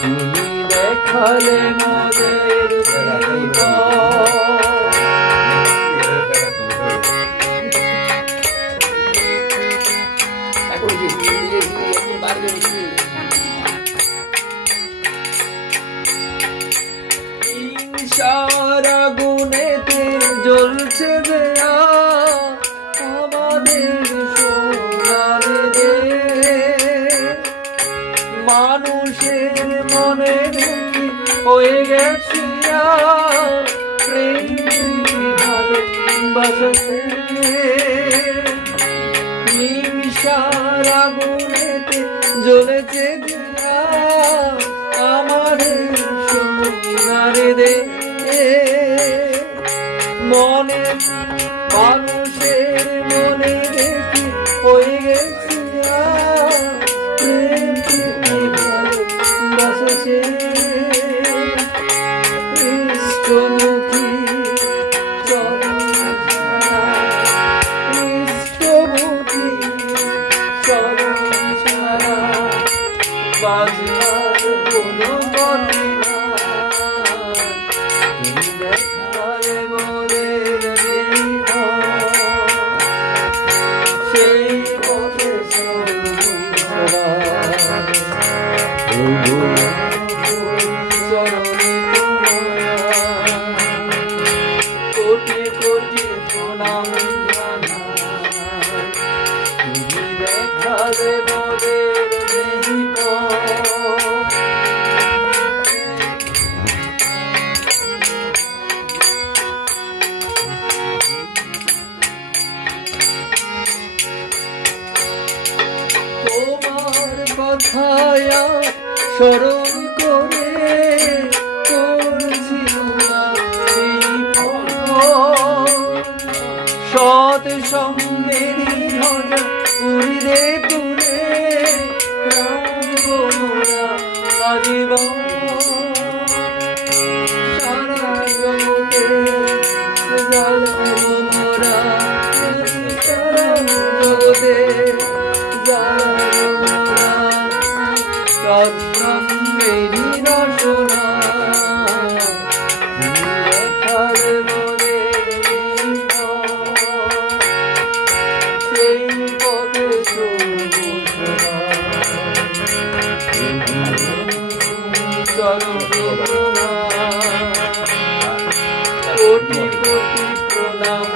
তুমি দেখালে মোদের জীবন। হিংসার আগুনেতে জ্বলছে হয়ে গেছি ভালোবাসাতে। হিংসার আগুনেতে জ্বলেছে দিয়া আমার সোনারে দে মনে মানুষের মনে দেখি হয়ে গেছি বাজবার কোনো গতি নাই। তুমি কথায় স্মরণ করে। সৎ সঙ্গের ঝরা উড়িদে তুলে আজীবন সারা জগতে জানব মোরা সারা জগতে কোটি কোটি প্রণাম।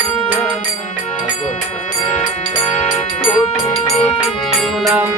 কোটি কোটি প্রণাম